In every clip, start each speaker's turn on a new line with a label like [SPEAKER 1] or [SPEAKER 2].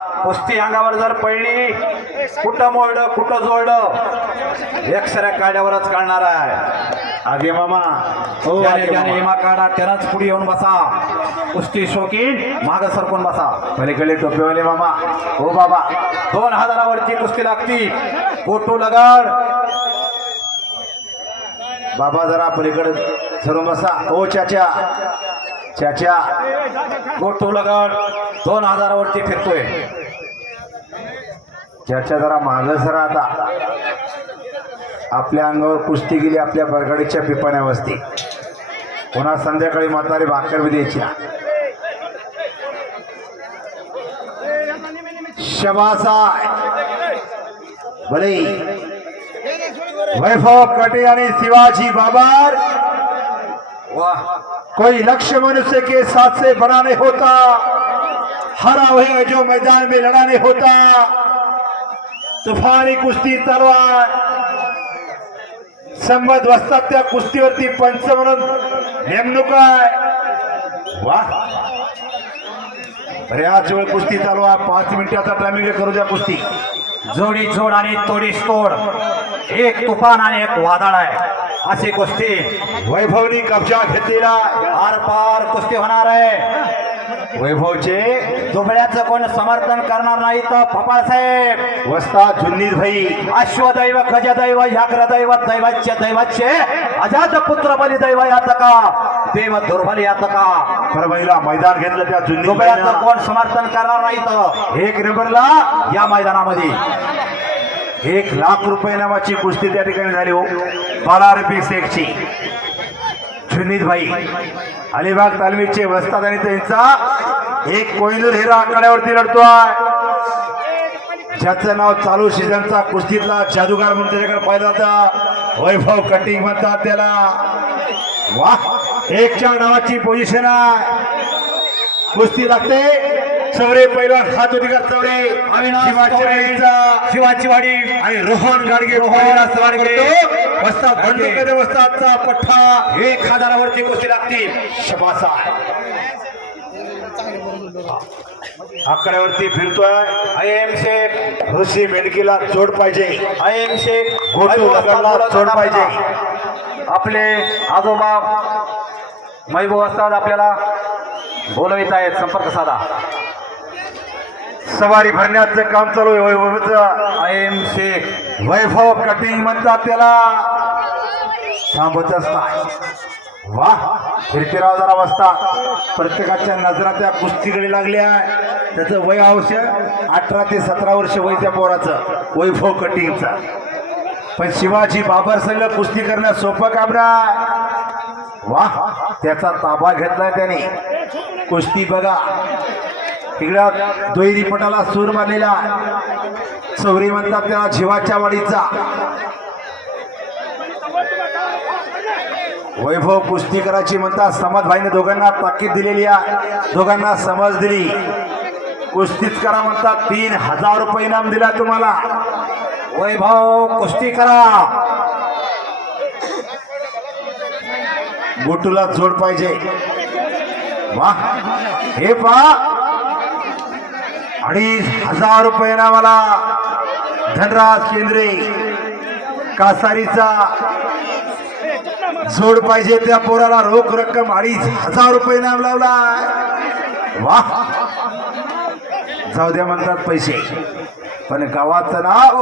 [SPEAKER 1] कुस्ती अंगावर जर पडली कुठं मोडलं कुठं जोडलं एक्सऱ्या काड्यावरच काढणार आहे. आगे मामा
[SPEAKER 2] हो.
[SPEAKER 1] हिमा काढा त्यालाच पुढे येऊन बसा. कुस्ती शौकीन माग सरकून बसा.
[SPEAKER 2] पलीकडे टोपेवाले मामा.
[SPEAKER 1] हो बाबा. दोन हजारावरची कुस्ती लागती फोटो लगाड.
[SPEAKER 2] बाबा जरा पलीकडे सरून बसा. ओ चाचा. चाचा.
[SPEAKER 1] फोटो लगाड. दोन हजारावरती फिरतोय.
[SPEAKER 2] ज्याच्या जरा मागं सर आता आपल्या अंगावर कुस्ती गेली आपल्या बरगाडीच्या पिपाण्यावरती. पुन्हा संध्याकाळी म्हातारी भाकर बी द्यायची. शबासा भले. वैभव कटे आणि शिवाजी बाबर.
[SPEAKER 1] वाह.
[SPEAKER 2] कोई लक्ष्य मनुष्य के साथ से बड़ा नहीं होता. हरा है जो मैदान में लड़ा नहीं होता। तुफानी कुस्ती तलवार। संबंध बसतात त्या कुस्तीवरती पंच म्हणून नेमणूक आहे। वा अरे वेळ कुस्ती चालू आहे पाच मिनिटाचा टायमिंग करू द्या कुस्ती
[SPEAKER 1] जोडी जोड आणि तोडीस तोड। एक तुफान आणि एक वादळ आहे। अशी कुस्ती।
[SPEAKER 2] वैभवनी कब्जा घेतलेला
[SPEAKER 1] आर पार कुस्ती होणार आहे।
[SPEAKER 2] वैभवचे
[SPEAKER 1] दुबळ्याचं कोण समर्थन करणार नाही तर साहेब.
[SPEAKER 2] वस्ता जुन्नीर भाई
[SPEAKER 1] अश्वदैव गजदैव व्याघ्रदैव दैवाच्य दैवाच्य अजात पुत्र बलिदैव यातका देव दुर्बल यातका.
[SPEAKER 2] परभणीला मैदान घेतलं त्या जुन्नीर
[SPEAKER 1] दुबळ्याचं. कोण समर्थन करणार नाही तर
[SPEAKER 2] एक नंबरला
[SPEAKER 1] या मैदानामध्ये.
[SPEAKER 2] एक लाख रुपये नावाची कुस्ती त्या ठिकाणी झाली हो. बारा रुपये शेखची अलिबाग तालमीचे वस्ताद आणि त्यांचा एक कोहिनूर हिरा आखाड्यावरती लढतो ज्याचं नाव चालू सीझनचा कुस्तीतला जादूगार म्हणून त्याच्याकडे पाहिला जाता. वैभव कटिंग म्हणतात त्याला. वा एकच्या नावाची पोझिशन आहे. कुस्ती लागते. चौरे पैलवान हात का चौरे
[SPEAKER 1] शिवाची वाडी.
[SPEAKER 2] आणि रोहन गाडगे
[SPEAKER 1] रोहन गाडगे.
[SPEAKER 2] वस्ता बंडूकडे वस्ताचा पठ्ठा.
[SPEAKER 1] एक हजारावरची कुस्ती लागतील.
[SPEAKER 2] शबासा आकड्यावरती फिरतोय.
[SPEAKER 1] आयएम शेख
[SPEAKER 2] ऋषी मेडकीला जोड पाहिजे.
[SPEAKER 1] आयएम शेख
[SPEAKER 2] गोटू लगडला जोड पाहिजे.
[SPEAKER 1] आपले आजोबा महबूब असतात आपल्याला. बोलवित आहेत. संपर्क साधा.
[SPEAKER 2] सवारी भरण्याचं काम चालू आहे वैभवचं.
[SPEAKER 1] आयएम शेख.
[SPEAKER 2] वैभव कटिंग म्हणतात त्याला. थांबतच नाही. वा फिरतीराव जरा बसता. प्रत्येकाच्या नजरा त्या कुस्तीकडे लागल्या. त्याचं वय आवश्यक अठरा ते सतरा वर्ष वय त्या पोराचं वैभव कटिंगचं. पण शिवाजी बाबर संघ कुस्ती करणं सोपं काम नाही वा त्याचा ताबा घेतलाय त्याने. कुस्ती बघा. इकडं दोयरी पटाला सूर मारलेला. चौरी म्हणतात त्याला जीवाच्या वाडीचा वैभव कुस्ती करायची म्हणतात समाज भाईने दोघांना ताकीद दिलेली आहे. दोघांना समज दिली. कुस्तीच करा म्हणतात तीन हजार रुपये इनाम दिला तुम्हाला.
[SPEAKER 1] वैभव कुस्ती करा
[SPEAKER 2] गोटूला जोड पाहिजे. वा हे पा अडीच हजार रुपये ना मला. धनराज केंद्रे कासारीचा जोड पाहिजे त्या पोराला. रोख रक्कम अडीच हजार रुपये नाम लावला वा जाऊ द्या म्हणतात पैसे. पण गावाचं नाव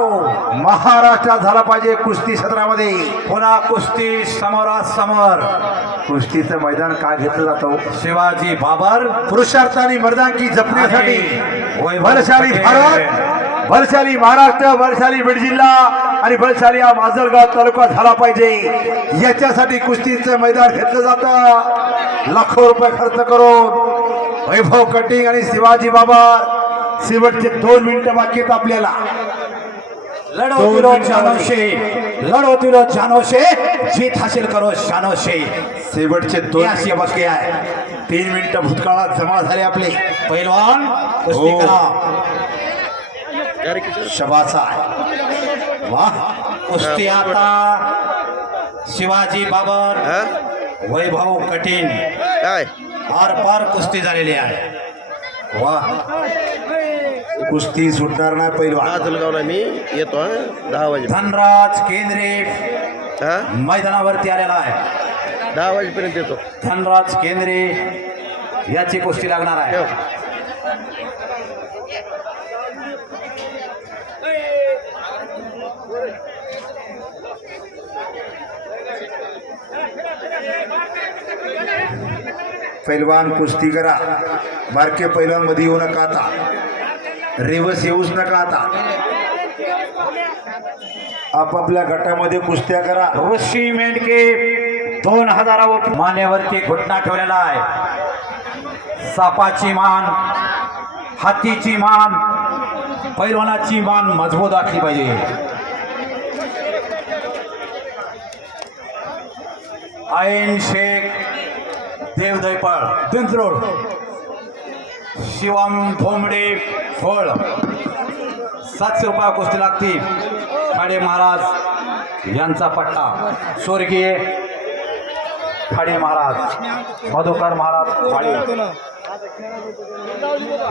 [SPEAKER 2] महाराष्ट्रात झाला पाहिजे कुस्ती क्षेत्रामध्ये
[SPEAKER 1] पुन्हा कुस्ती समोरासमोर.
[SPEAKER 2] कुस्तीचं मैदान का घेतलं जातं?
[SPEAKER 1] शिवाजी बाबर.
[SPEAKER 2] पुरुषार्थ आणि मर्दांकी जपण्यासाठी.
[SPEAKER 1] आणि वैभव
[SPEAKER 2] बलशाली
[SPEAKER 1] पटेल.
[SPEAKER 2] भारत बलशाली महाराष्ट्र बलशाली बीड जिल्हा आणि बलशाली हा माजलगाव तालुका झाला पाहिजे. याच्यासाठी कुस्तीचं मैदान घेतलं जातं. लाखो रुपये खर्च करून वैभव कटिंग आणि शिवाजी बाबा शेवटचे दोन मिनिटं बाकी आहेत आपल्याला.
[SPEAKER 1] लढवतिलो जानोशे लढवतिलो जानोशे जीत हासिल करो शानोशे.
[SPEAKER 2] शेवटचे दोन
[SPEAKER 1] अशी बसली आहे.
[SPEAKER 2] तीन मिनिटं भूतकाळात जमा झाले आपले.
[SPEAKER 1] पैलवान कुस्ती
[SPEAKER 2] हो.
[SPEAKER 1] करा.
[SPEAKER 2] शबाचा. वाह
[SPEAKER 1] कुस्ती आता शिवाजी बाबर
[SPEAKER 3] हा?
[SPEAKER 1] वैभव कठीण.
[SPEAKER 3] काय?
[SPEAKER 1] आर पार कुस्ती झालेली आहे. वा.
[SPEAKER 2] कुस्ती सुटणार नाही पहिलवान
[SPEAKER 3] माजलगावला मी येतो हा. दहा वाजे
[SPEAKER 1] धनराज केंद्रे
[SPEAKER 3] हा?
[SPEAKER 1] मैदानावरती आलेला आहे.
[SPEAKER 3] दहा वाजेपर्यंत येतो.
[SPEAKER 1] धनराज केंद्रे याची कुस्ती लागणार आहे.
[SPEAKER 3] ठेव
[SPEAKER 2] पैलवान कुस्ती करा. बारके पैलवानमध्ये येऊ नका आता. रेवस येऊच नका आता. आपापल्या गटामध्ये कुस्त्या करा.
[SPEAKER 1] ऋषी मेंढके दोन हजारावर मानेवरती घुटना ठेवलेला आहे. सापाची मान हातीची मान पैलवानाची मान मजबूत असली पाहिजे. आयन शेख देवदैपळ दिंत्रोड शिवम धोंबडे फळ. सातशे रुपया कुस्ती लागतील खाडे महाराज यांचा पट्टा. स्वर्गीय खाडे महाराज मधुकर महाराज खाडे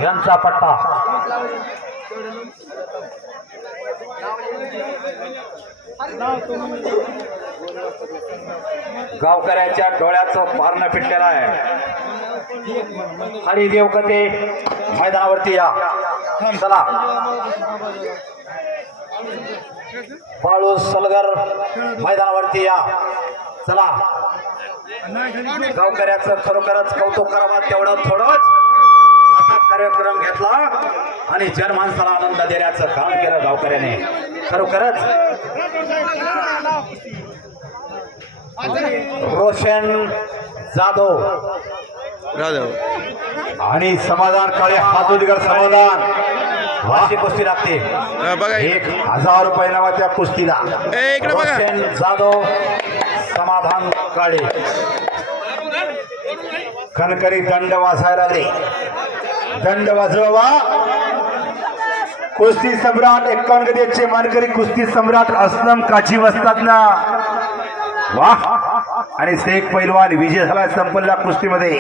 [SPEAKER 1] यांचा पट्टा. गावकऱ्याच्या डोळ्याचं पारणं पिटलेलं आहे. हरिदेव कथे मैदानावरती या. चला. बाळू सलगर मैदानावरती या. चला. गावकऱ्याचं खरोखरच कौतुक करावा तेवढं थोडंच. असा कार्यक्रम घेतला आणि जनमानसाला आनंद देण्याचं काम केलं गावकऱ्याने. खरोखरच. रोशन जाधव.
[SPEAKER 2] आणि समाधान काळे हातोदीकर समाधान.
[SPEAKER 1] अशी कुस्ती लागते.
[SPEAKER 3] बघा
[SPEAKER 2] एक हजार रुपये नावाच्या कुस्तीला.
[SPEAKER 1] जाधव समाधान काळे.
[SPEAKER 2] खनकरी दंड वाचायला लागले. दंड वाजवा. कुस्ती सम्राट एक्कावन्न गदेचे मानकरी कुस्ती सम्राट असलम काची वस्तात ना. वा आणि शेख पैलवान विजय झाला संपल्ल्या कुस्तीमध्ये.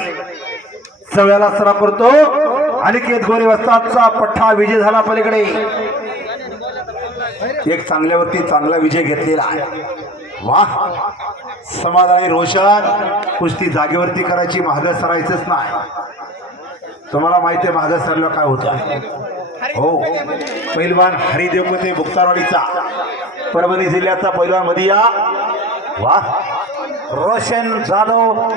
[SPEAKER 2] सव्याला सराव करतो. अनिकेत गोरे वस्तादचा पठ्ठा विजय झाला पलीकडे. एक चांगल्यावरती चांगला विजय घेतलेला आहे. वा. समाधानी रोशन कुस्ती जागेवरती करायची मागं सरायचंच नाही. तुम्हाला माहिती आहे मागं सरलं काय होतं? हो. पैलवान हरिदेवपते मुक्तारवाडीचा. परभणी जिल्ह्याचा पैलवान मधिया या वा.
[SPEAKER 1] रोशन जाधव.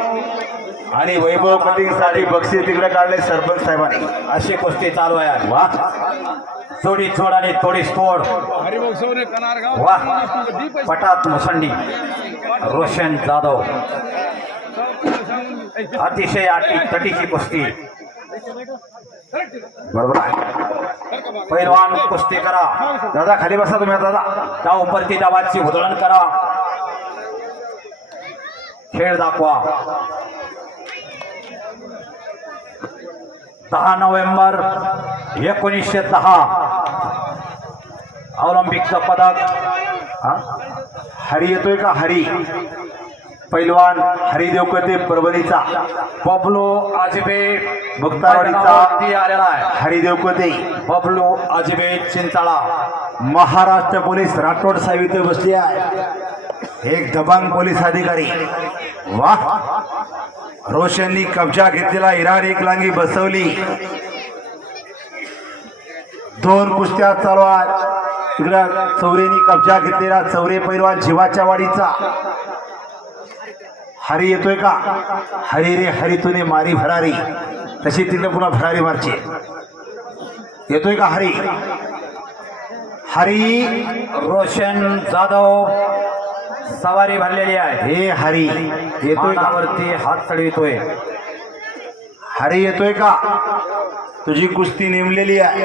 [SPEAKER 2] आणि वैभव कटिंगसाठी बक्षीस तिकडे काढले सरपंच साहेबांनी.
[SPEAKER 1] अशी कुस्ती चालू आहे
[SPEAKER 2] वा.
[SPEAKER 1] जोडी जोड आणि थोडी तोड. वा. पटात मुसंडी. रोशन जाधव. अतिशय अटी तटीची कुस्ती.
[SPEAKER 2] बरोबर आहे.
[SPEAKER 1] पैलवान कुस्ती करा.
[SPEAKER 2] दादा खाली बसा तुम्ही दादा
[SPEAKER 1] डाव परती डावाची उधळण करा. खेळ दाखवा. दहा नोव्हेंबर एकोणीसशे दहा. ऑलिम्पिकचं पदक.
[SPEAKER 2] हा? हरी येतोय का? हरी. पैलवान हरिदेवकते परभणीचा.
[SPEAKER 1] बबलू आजबे मैदानावरती आलेला आहे.
[SPEAKER 2] हरिदेवकते
[SPEAKER 1] बबलू आजबे चिंचाळा.
[SPEAKER 2] महाराष्ट्र पोलीस राठोड साहेब इथे बसले आहे एक दबांग पोलीस अधिकारी. वा. रोशननी कब्जा घेतलेला इरार एक लांगी बसवली. दोन कुस्त्या चालू आहेत चौरेनी कब्जा घेतलेला चौरे पैलवान जीवाच्या वाडीचा हरी येतोय का? हरी रे हरी तुने मारी भरारी. तशी तिकडे पुन्हा भरारी मारची. येतोय का हरी? हरी
[SPEAKER 1] रोशन जाधव. सवारी भरलेली आहे.
[SPEAKER 2] हे हरी येतोय का?
[SPEAKER 1] मानावरती हात चढवितोय.
[SPEAKER 2] हरी येतोय का? तुझी कुस्ती नेमलेली आहे.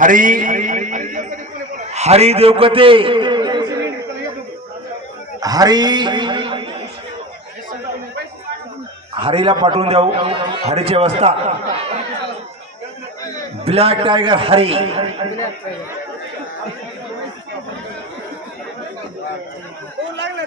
[SPEAKER 2] हरी हरी देवकते. हरी हरीला पाठवून देऊ. हरीची अवस्था. Black tiger Hari. লাগলে